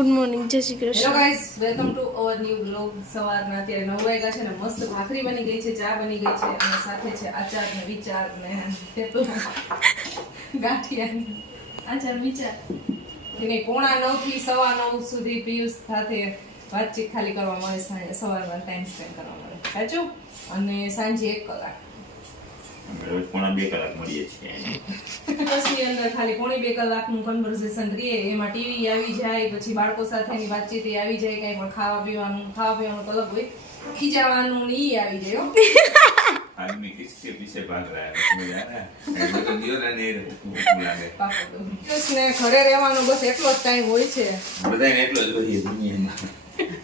Good morning જય Shri hello Krishna guys welcome to our new blog સવારના અત્યારે નવ વાગ્યા છે ને મસ્ત ભાખરી બની ગઈ છે, ચા બની ગઈ છે અને સાથે છે આચાર ને વિચાર ને ગાંઠિયા આચાર વિચાર. એને પોણા નવથી સવા નવ સુધી પિયુષ સાથે વાતચીત ખાલી કરવા મળે સવારમાં ટાઈમ સ્પેન્ડ કરવા મળે. સાચું? અને સાંજે એક કલાક. બે કલાક મળીએ છીએ. બસની એમાં ટીવી આવી જાય પછી બાળકો સાથેની વાતચીત આવી જાય કંઈ પણ ખાવા પીવાનું ખાવા પીવાનું અલગ હોય. ખીજાવાનું ને ઈ આવી જાય ઘરે રહેવાનો બસ એટલો જ ટાઈમ હોય છે. બધાને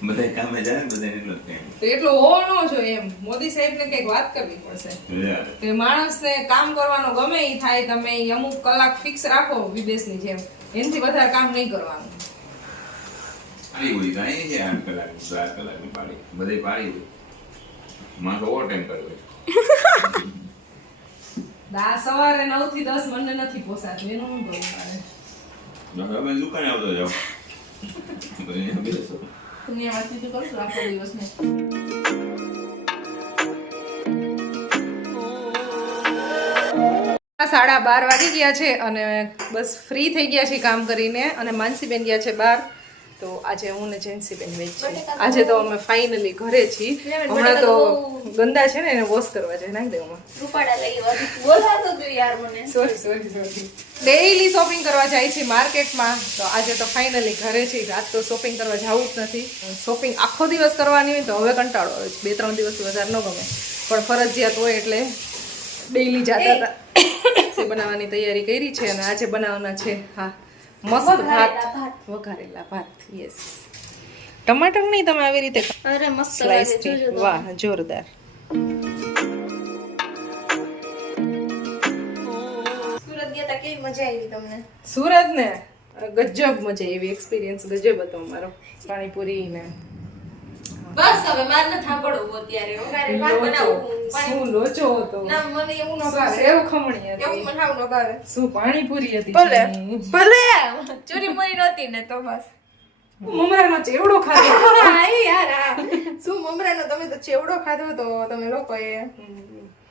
બધા કામે જાય ને બધાને એટલો ટાઈમ તો એટલો હોવો ન જોઈએ એમ. મોદી સાહેબને કંઈક વાત કરવી પડશે. કે માણસને કામ કરવાનો ગમે એ થાય તમે અમુક કલાક ફિક્સ રાખો વિદેશની જેમ. એનાથી વધારે કામ નહીં કરવાનું. પાડી હોય કાંઈ છે આઠ કલાક બાર કલાકની પાડી બધે પાડી હોય. માણસ ઓવર ટાઈમ કરવો દા સવારે નવથી દસ મને નથી પોસાતું એનું હું મારે હવે દુકાને આવતો જાઓ. દુનિયામાંથી તો કરશું આખો દિવસને સાડા બાર વાગી ગયા છે અને બસ ફ્રી થઈ ગયા છે કામ કરીને અને માનસીબેન ગયા છે બાર તો આજે હું ને જેન્સીબેન બેન વેચી આજે તો અમે ફાઇનલી ઘરે છીએ. હમણાં તો ગંદા છે ને એને વોશ કરવા જાય. નાખી દેવામાં sorry sorry sorry daily shopping કરવા જાય છે માર્કેટમાં. તો આજે તો ફાઇનલી ઘરે છે આજ તો શોપિંગ કરવા જવું જ નથી. શોપિંગ આખો દિવસ કરવાની હોય તો હવે કંટાળો આવે છે. બે ત્રણ દિવસ વધારે ન ગમે. પણ ફરજિયાત હોય એટલે ડેઈલી જતા હતા. બનાવવાની તૈયારી કરી છે અને આજે બનાવવાના છે. હા. મસ્ત ભાત. વઘારેલા ભાત. યસ ટમાટર નહીં તમે આવી રીતે અરે મસ્ત. વાહ જોરદાર. સુરત ગયા તા કેવી મજા આવી તમને? સુરત ને ગજબ મજા એવી એક્સપિરિયન્સ ગજબ હતો અમારો. પાણીપુરી ને બસ હવે માર ન થાંભળવું અત્યારે. ભાત બનાવું શું લોચો હતો? ના મને એવું ન ભાવે. સેવ ખમણી એવું મને આવું ન ભાવે. શું પાણીપુરી હતી ભલે. ભલે. ચોરી મોરી નહોતી ને તો બસ. મમરાનો ચેવડો ખાધો હા, યાર શું મમરાનો? તમે તો ચેવડો ખાધો તો તમે લોકોએ.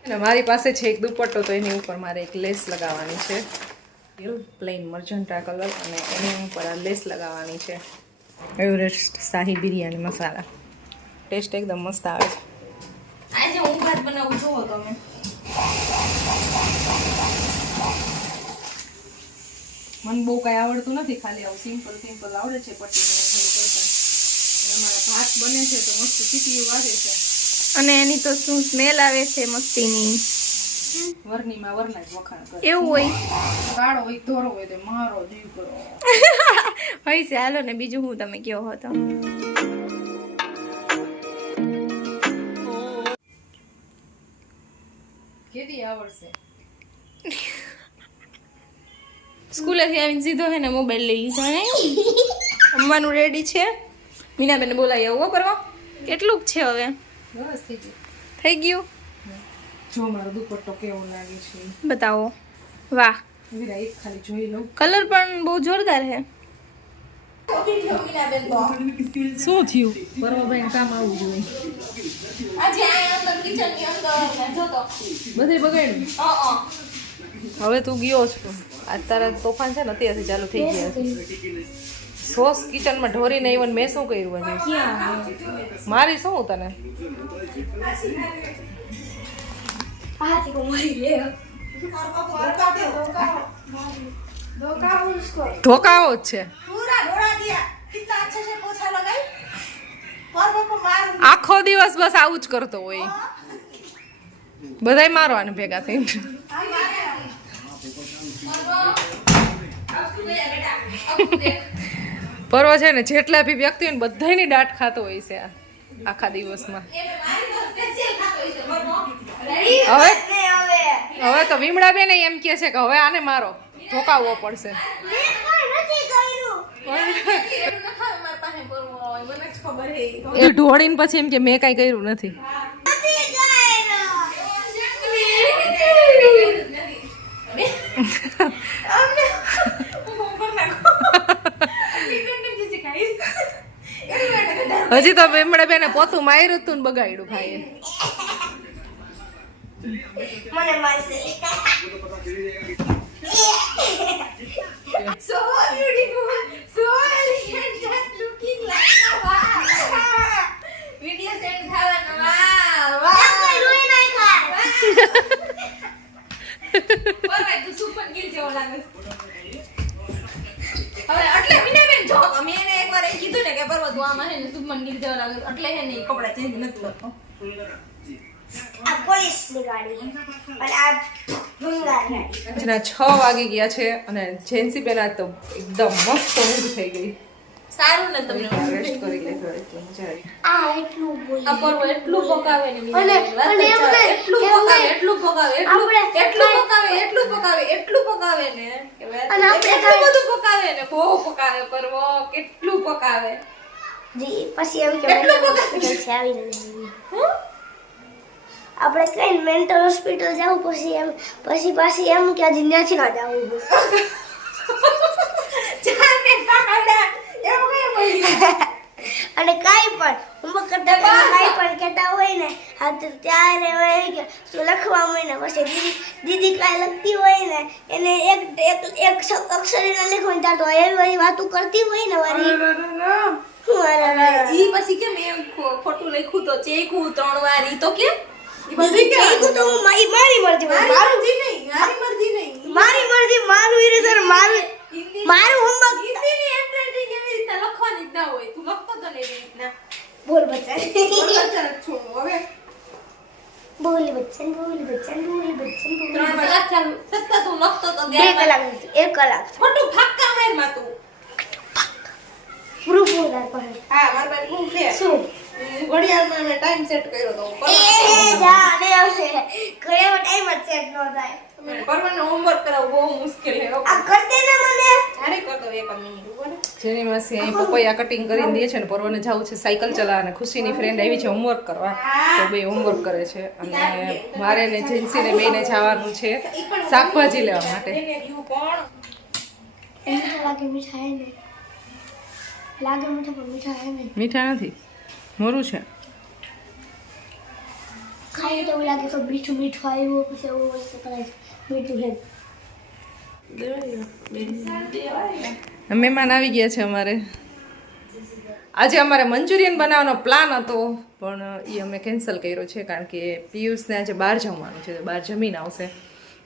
અને મારી પાસે છે એક દુપટ્ટો તો એની ઉપર મારે એક લેસ લગાવવાની છે. પ્લેન મર્જન્ટા કલર અને એની ઉપર આ લેસ લગાવવાની છે. એવરેસ્ટ શાહી બિરયાની મસાલા. ટેસ્ટ એકદમ મસ્ત આવે છે. આજે હું ભાત બનાવું જુઓ તમે. મને બહુ કાંઈ આવડતું નથી ખાલી આવું સિમ્પલ સિમ્પલ આવડે છે પટ્ટી થોડું કરતા. અમારા ભાત બને છે તો મસ્ત ચીટીયું વાગે છે. અને એની તો શું સ્મેલ આવે છે મસ્તીની? વરણીમાં વરના જ વખાણ કરે. એવું હોય? કાળો હોય ધોરો હોય તો મારો જીવ કરો. હોય છે હાલો ને બીજું હું તમે કયો હતો કેદી આવડશે સ્કૂલેથી આવીને સીધો હે ને મોબાઈલ લઈ લીધો હે જમવાનું રેડી છે મીનાબેન બોલાવી આવો કરવા કેટલુંક છે હવે બસ થઈ ગયું થઈ ગયું જો મારો દુપટ્ટો કેવો લાગે છે બતાવો વાહ વીરા એક ખાલી જોઈ લઉં કલર પણ બહુ જોરદાર છે શું થયું? પરવાભાઈ કામ આવું જોઈએ. બધે બગાડ્યું? હવે તું ગયો છો. અત્યારે તારા તોફાન છે ને અત્યારથી ચાલુ થઈ ગયા છે. સોસ કિચનમાં ઢોરીને ઇવન મેં શું કર્યું હજી મારી શું તને? ધોકાવો જ છે. આખો દિવસ બસ આવું જ કરતો હોય. બધાય મારવાને ભેગા થઈને. પર્વ છે ને જેટલા બી વ્યક્તિ હોય ને બધાયની દાટ ખાતો હોય છે આ આખા દિવસમાં. હવે હવે. તો વિમળા બેન એમ કે છે કે હવે આને મારો. ધોકાવવો પડશે. એ ઢોળીને પછી એમ કે મેં કાંઈ કર્યું નથી. હજી તો એમણે બેને પોતું માર્યું હતું બગાડ્યું ભાઈ મને So beautiful, so elegant, just looking like a wow. Video send થવાનો wow, એમ કઈ wow. રોઈ નહીં ખાય બરાબર, તું જેવો લાગે. હવે એટલે મીનાબેન જો તમે એને એકવાર એમ કીધું ને કે પર્વત આમાં છે ને શુભમન ગીર જેવો લાગે. એટલે હે ને કપડા કપડાં ચેન્જ નથી કરતો. પોલીસની ગાડી અને આ આજના છ વાગી ગયા છે અને જેન્સી પેલા તો એકદમ મસ્ત ઊંઘ થઈ ગઈ. સારું ને તમને? રેસ્ટ કરી લીધો એટલે આ એટલું બોલી. આ એટલું પકાવે ને અને- અને એટલું પકાવે એટલું પકાવે એટલું એટલું પકાવે એટલું પકાવે એટલું પકાવે ને. અને આપણે એટલું બધું પકાવે ને. બહુ પકાવે પર્વ કેટલું પકાવે જી પછી એમ કે એટલું પકાવે. છે આવી નથી હું? આપણે કઈ મેન્ટલ હોસ્પિટલ જવું પછી એમ પછી પાછી એમ કે હજી ત્યાંથી ના જવું અને કાંઈ પણ હોમવર્ક કરતા કાંઈ પણ કહેતા હોય ને હા તો ત્યારે હોય કે શું લખવા હોય ને પછી દીદી દીદી કાંઈ લખતી હોય ને એને એક એક એક અક્ષર એને લખવાની ત્યાં તો એવી બધી વાતો કરતી હોય ને વારી વારા. ઈ પછી કેમ એમ ખોટું લખ્યું તો ચેકું ત્રણ વાર ઈ તો કેમ? મારી મારી મરજી મારું નહીં મારી મરજી નહીં. મારી મરજી મારું ઇરેઝર મારું મારું homework. હિન્દીની handwriting એવી રીતના લખવાની જ ના હોય. તું લખતો તો ને. રીતના બોલ બચ્ચન બરોબર ચાલ છોડો હવે. બોલ બચ્ચન બોલ બચ્ચન બોલ બચ્ચન બોલ ત્રણ વાર લખ્યા સતત તું લખતો તો બે કલાક એક કલાક ખોટું ફાક્કા મારમાં તું. પ્રૂફ વધારે પડે હા મારા પાસે હું છે? શું? ઘડિયાળમાં મેં ટાઈમ સેટ કર્યો તો એ જા ને હવે. ઘરે ટાઈમ જ સેટ ન થાય. પરવાનો હોમવર્ક કરાવવું બહુ મુશ્કેલ છે આ કરતે ને મને. હારે કરતો એક મિનિટ જેની માસી અહીં પપૈયા કટિંગ કરીને દે છે ને પરવાને જવું છે સાયકલ ચલાવવા અને ખુશીની ફ્રેન્ડ આવી છે હોમવર્ક કરવા. તો બે હોમવર્ક કરે છે. અને મારે ને જેન્સીને બેને જવાનું છે શાકભાજી લેવા માટે. લાગે મીઠા હે ને લાગે મીઠા પણ મીઠા હે ને મીઠા નથી? મોરું છે. ખાઈ તો એવું લાગે તો મીઠું મીઠું આવ્યું પછી એવું વસ્તુ કરે મીઠું છે. મહેમાન આવી ગયા છે અમારે. આજે અમારે મંચુરિયન બનાવવાનો પ્લાન હતો પણ એ અમે કેન્સલ કર્યો છે કારણ કે પિયુષને આજે બહાર જમવાનું છે બહાર જમીને આવશે.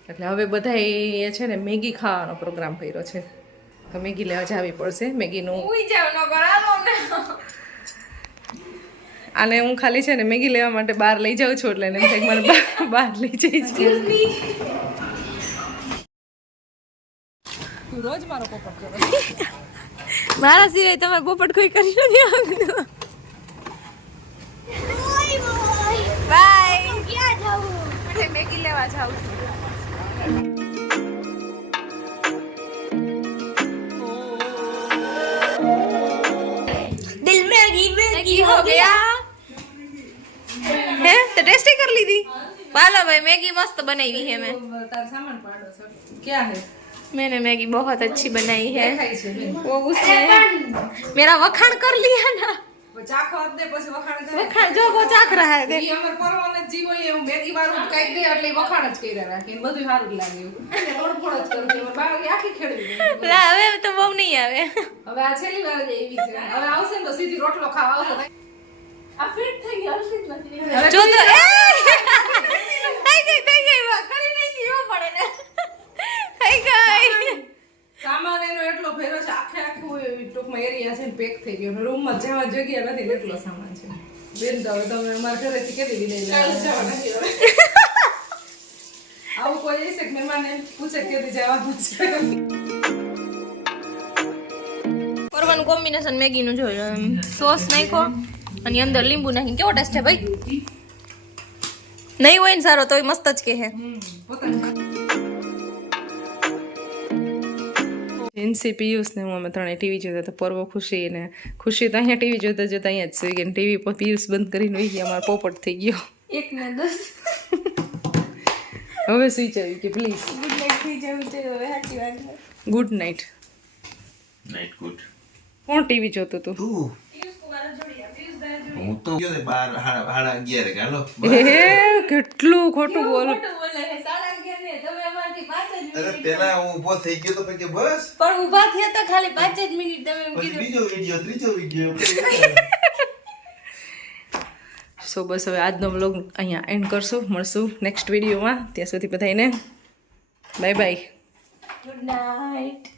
એટલે હવે બધા એ છે ને મેગી ખાવાનો પ્રોગ્રામ કર્યો છે. તો મેગી લેવા જવી પડશે મેગીનું આને હું ખાલી છે ને મેગી લેવા માટે બહાર લઈ જાઉં છું એટલે એને થાય મને બહાર- લઈ જઈ છું. રોજ મારો પોપટ મારા સિવાય તમારે પોપટ કોઈ કરી નથી આવતું. બાય ક્યાં જાઉં? મેગી લેવા જાઉં છું. દિલ મેગી મેગી હો ગયા. હે લીધી પાલો ભાઈ મેગી મસ્ત બનાવી है मैं તાર સામાન પાડો છો ક્યાં હે मैंने मैगी बहुत अच्छी बनाई है ખાઈ છે બેન वो उसने मेरा वखाण कर लिया ना ચાખો જ દે પછી વખાણ કરે वखाण जो वो चाख रहा है देख ઈ અમર પરવાને જ જીવો એ હું બેગી વાળું કાંઈક દે એટલે ઈ વખાણ જ કર્યા રાખે ને બધું સારું જ લાગે એવું તોડફોડ જ કરું છું બાળકી આખી ખેડવી દે લા હવે તો બહુ નહીં આવે હવે આ છેલ્લી વાર જ એવી છે હવે આવશે ને તો સીધી રોટલો ખાવા આવશે આ ફિટ થઈ ગઈ હર્ષિત નથી હવે જો તો એ થઈ ગઈ થઈ ગઈ કરી નહીં ગઈ પડે ને થઈ ગઈ. સામાન એનો એટલો ભેરો છે આખે આખું ટૂંકમાં એરિયા છે પેક થઈ ગયો રૂમમાં જવા જગ્યા નથી એટલો સામાન છે. બેન તો તમે અમારા ઘરેથી કેવી વિદાય લેવા આવું કોઈ હશે કે મહેમાન એમ પૂછે કે જવાનું છે? પરવાનું કોમ્બિનેશન મેગી નું જોયું સોસ નાખો અને અંદર લીંબુ નાખીને કેવો ટેસ્ટ છે ભાઈ? નહીં હોય ને સારો તોય મસ્ત જ કે હે. એનસી પિયુષ ને હું અમે ત્રણે ટીવી જોતા તો પર્વ ખુશી અને ખુશી તો અહીંયા ટીવી જોતા જોતા અહીંયા જ સુઈ ગઈ ટીવી પર પિયુષ બંધ કરીને વહી ગયા અમારો પોપટ થઈ ગયો. એક ને દસ. હવે સુઈ જવી કે પ્લીઝ ગુડ નાઇટ થઈ જવું છે હવે સાચી વાત ગુડ નાઇટ નાઇટ ગુડ કોણ ટીવી જોતું તું? હું તો ગયો ને બાર હાડા અગિયારે કેટલું ખોટું બોલ. અરે પેલા હું ઊભો થઈ ગયો તો પછી બસ. પણ ઊભા થયા તો ખાલી પાંચ જ મિનિટ તમે એમ કીધું. બીજો વીડિયો ત્રીજો વીડિયો. સો બસ હવે આજનો વ્લોગ અહીંયા એન્ડ કરશું મળશું નેક્સ્ટ વિડીયોમાં ત્યાં સુધી બધાને bye bye good night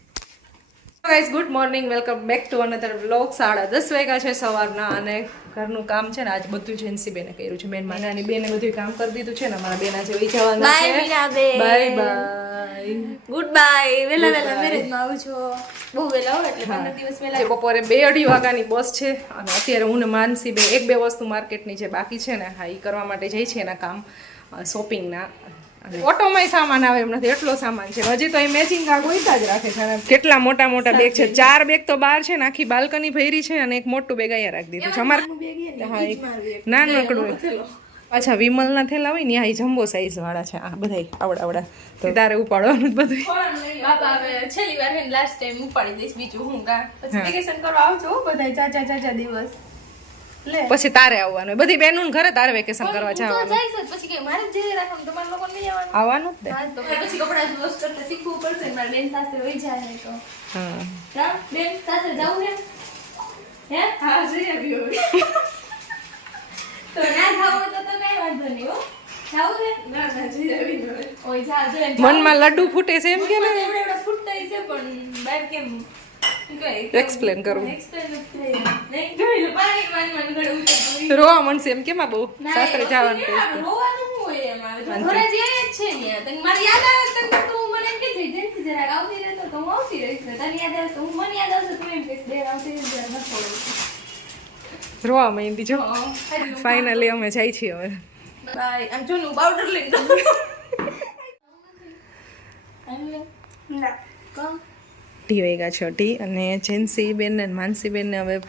guys good morning welcome back to another vlog સાડા દસ વાગ્યા છે સવારના અને ઘરનું કામ છે ને આજ બધું જેન્સી બેને કર્યું છે. મેન માને અને બેને બધું કામ કરી દીધું છે ને અમારા બેન આજે વહી જવાના છે. બાય બાય ગુડ બાય વેલા વેલા મેરેજમાં આવું છો બહુ વેલા હો એટલે પંદર દિવસ વેલા. બપોરે બે અઢી વાગ્યાની બસ છે અને અત્યારે હું ને માનસી બે એક બે વસ્તુ માર્કેટની જે બાકી છે ને હા એ કરવા માટે જઈ છે એના કામ શોપિંગના અને ઓટોમાંય સામાન આવે એમ નથી એટલો સામાન છે. હજી તો એ મેચિંગ આ ગોઈતા જ રાખે છે. કેટલા મોટા મોટા બેગ છે. ચાર બેગ તો બહાર છે ને આખી બાલ્કની ભરી છે અને એક મોટું બેગ અહીંયા રાખી દીધું છે. અમારે હા એક નાનકડું પાછા વિમલના થેલા હોય ને આ જમ્બો સાઈઝ વાળા છે. આ બધા આવડા આવડા. તો તારે ઉપાડવાનું જ બધું છેલ્લી વાર લાસ્ટ ટાઈમ ઉપાડી દઈશ બીજું હું કા. પછી વેકેશન કરવા આવજો બધા ચાચા ચાચા દિવસ. પછી તારે આવવાનું. બધી બહેનો ઘરે તારે વેકેશન કરવા જવાનું. પછી કે મારે જે રાખવાનું. તમારે લોકો નહીં આવવાનું? આવવાનું જ ને. તો પછી કપડા જ કરતા શીખવું પડશે. મારે બેન સાથે હોય જાય તો. હા. બેન સાથે જાવું ને? હે? હા જઈ આવ્યો તો ના જાવું તો તો કઈ વાંધો નહીં હો. જાવું છે ના ના જઈ આવી હવે. ઓય જા જો એમ મનમાં લડ્ડુ ફૂટે છે એમ કે ફૂટતા છે પણ બહાર કેમ? કરું. એક્સપ્લેન ઉતરતું રોવા મળશે એમ કેમ બહુ સાસરે જવાનું નહીં, કહીશ તો. રોવાનું શું હોય એમાં? જો ઘરે જે છે ને, તને મારી યાદ આવે તો તને તો હું મને એમ કહેતી, જયંતી જરાક આવતી રહેતો તો હું આવતી રહીશ ને. તને યાદ આવે તો હું મને યાદ આવશે તો તું એમ કહીશ, બેન આવતી રહેજે, જરાક નથી આવડતું. રોવા માંડી જો ફાઇનલી અમે જાય છીએ હવે બાય આમ જો હું લઈને. ના? અઢી વાગ્યા છે અઢી અને જેન્સી અને ને હવે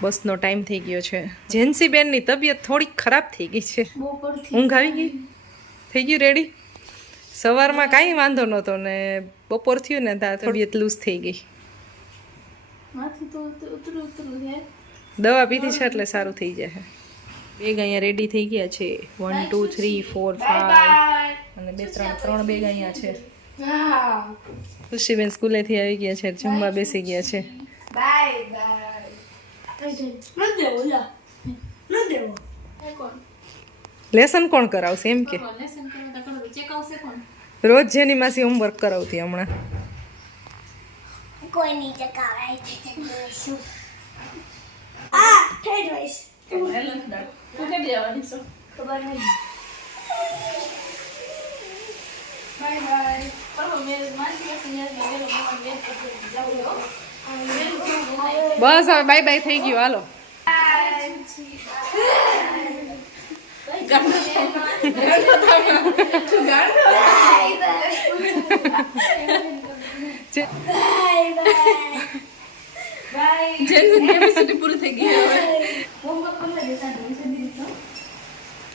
બસનો ટાઈમ થઈ ગયો છે. જેન્સી બેનની તબિયત થોડીક ખરાબ થઈ ગઈ છે. ઊંઘ આવી ગઈ? થઈ ગયું રેડી સવારમાં કાંઈ વાંધો નહોતો ને બપોર થયું ને ત્યાં તબિયત લૂઝ થઈ ગઈ. દવા પીધી છે એટલે સારું થઈ જશે. બેગ અહીંયા રેડી થઈ ગયા છે. One two three four five અને બે ત્રણ ત્રણ બેગ અહીંયા છે. ખુશીબેન સ્કૂલેથી આવી ગયા છે, જમવા બેસી ગયા છે? લેસન કોણ કરાવશે એમ કે? રોજ જેની માસી હોમવર્ક કરાવતી હમણાં કોઈ નહીં બસ હવે બાય બાય થઈ ગયું હાલો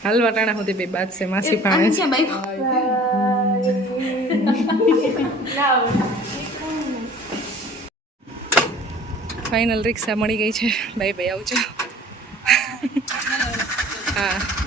હાલ વટાણા સુધી બે બાદ છે માસી પાણી છે. ફાઇનલ રિક્ષા મળી ગઈ છે. બાય બાય આવજો. હા.